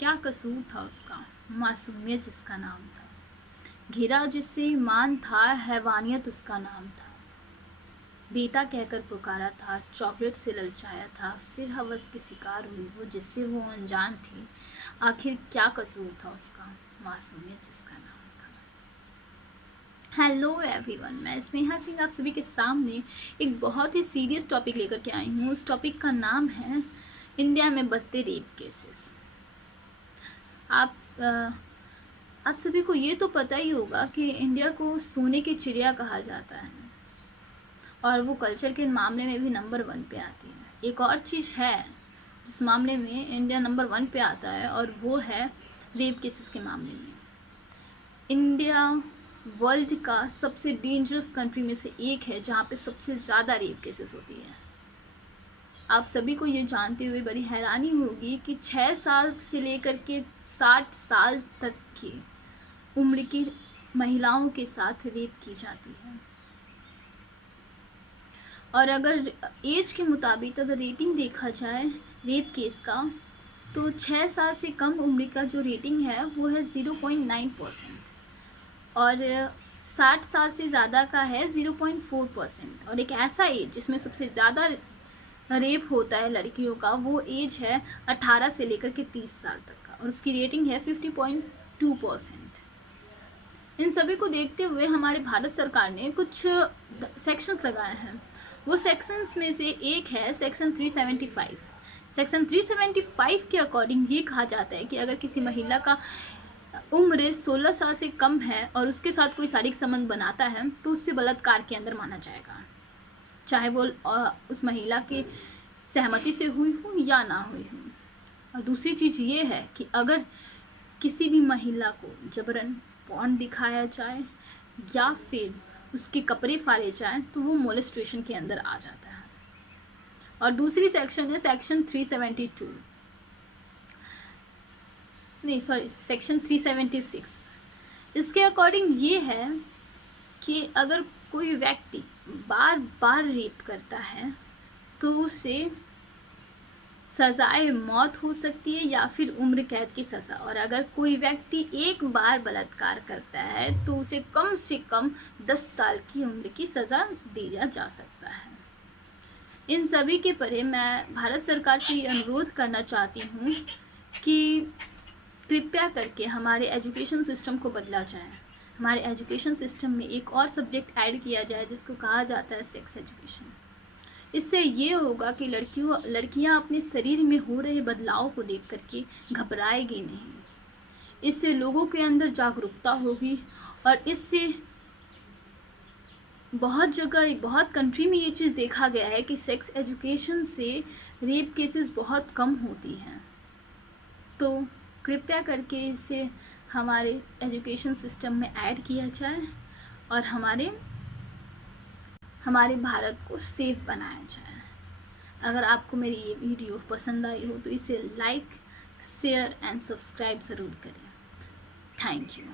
क्या कसूर था उसका, मासूमियत जिसका नाम था, घिरा जिससे ईमान था, हैवानियत उसका नाम था। बेटा कहकर पुकारा था, चॉकलेट से ललचाया था, फिर हवस की शिकार हुई वो जिससे वो अनजान थी। आखिर क्या कसूर था उसका, मासूमियत जिसका नाम था। हेलो एवरीवन, मैं स्नेहा सिंह आप सभी के सामने एक बहुत ही सीरियस टॉपिक लेकर के आई हूँ। उस टॉपिक का नाम है इंडिया में बढ़ते रेप केसेस। आप सभी को ये तो पता ही होगा कि इंडिया को सोने की चिड़िया कहा जाता है और वो कल्चर के मामले में भी नंबर 1 पे आती है। एक और चीज़ है जिस मामले में इंडिया नंबर 1 पे आता है और वो है रेप केसेस के मामले में। इंडिया वर्ल्ड का सबसे डेंजरस कंट्री में से एक है जहाँ पे सबसे ज़्यादा रेप केसेस होती है। आप सभी को ये जानते हुए बड़ी हैरानी होगी कि 6 साल से लेकर के 60 साल तक की उम्र की महिलाओं के साथ रेप की जाती है। और अगर एज के मुताबिक अगर रेटिंग देखा जाए रेप केस का, तो 6 साल से कम उम्र का जो रेटिंग है वो है 0.9% और 60 साल से ज़्यादा का है 0.4%। और एक ऐसा एज जिसमें सबसे ज़्यादा रेप होता है लड़कियों का, वो एज है 18 से लेकर के 30 साल तक का और उसकी रेटिंग है 50.2%। इन सभी को देखते हुए हमारे भारत सरकार ने कुछ सेक्शंस लगाए हैं। वो सेक्शंस में से एक है सेक्शन 375। सेक्शन 375 के अकॉर्डिंग ये कहा जाता है कि अगर किसी महिला का उम्र 16 साल से कम है और उसके साथ कोई शारीरिक संबंध बनाता है तो उससे बलात्कार के अंदर माना जाएगा, चाहे वो उस महिला की सहमति से हुई हो या ना हुई हो। और दूसरी चीज़ ये है कि अगर किसी भी महिला को जबरन पॉर्न दिखाया जाए या फिर उसके कपड़े फाड़े जाएं तो वो मोलेस्ट्रेशन के अंदर आ जाता है। और दूसरी सेक्शन है सेक्शन 372, नहीं सॉरी सेक्शन 376। इसके अकॉर्डिंग ये है कि अगर कोई व्यक्ति बार बार रेप करता है तो उसे सजाए मौत हो सकती है या फिर उम्र कैद की सज़ा। और अगर कोई व्यक्ति एक बार बलात्कार करता है तो उसे कम से कम 10 साल की उम्र की सज़ा दिया जा सकता है। इन सभी के परे मैं भारत सरकार से ये अनुरोध करना चाहती हूँ कि कृपया करके हमारे एजुकेशन सिस्टम को बदला जाए। हमारे एजुकेशन सिस्टम में एक और सब्जेक्ट ऐड किया जाए जिसको कहा जाता है सेक्स एजुकेशन। इससे ये होगा कि लड़कियां अपने शरीर में हो रहे बदलाव को देख करके घबराएगी नहीं। इससे लोगों के अंदर जागरूकता होगी और इससे बहुत जगह बहुत कंट्री में ये चीज़ देखा गया है कि सेक्स एजुकेशन से रेप केसेस बहुत कम होती हैं। तो कृपया करके इसे हमारे एजुकेशन सिस्टम में ऐड किया जाए और हमारे भारत को सेफ बनाया जाए। अगर आपको मेरी ये वीडियो पसंद आई हो तो इसे लाइक, शेयर एंड सब्सक्राइब ज़रूर करें। Thank you.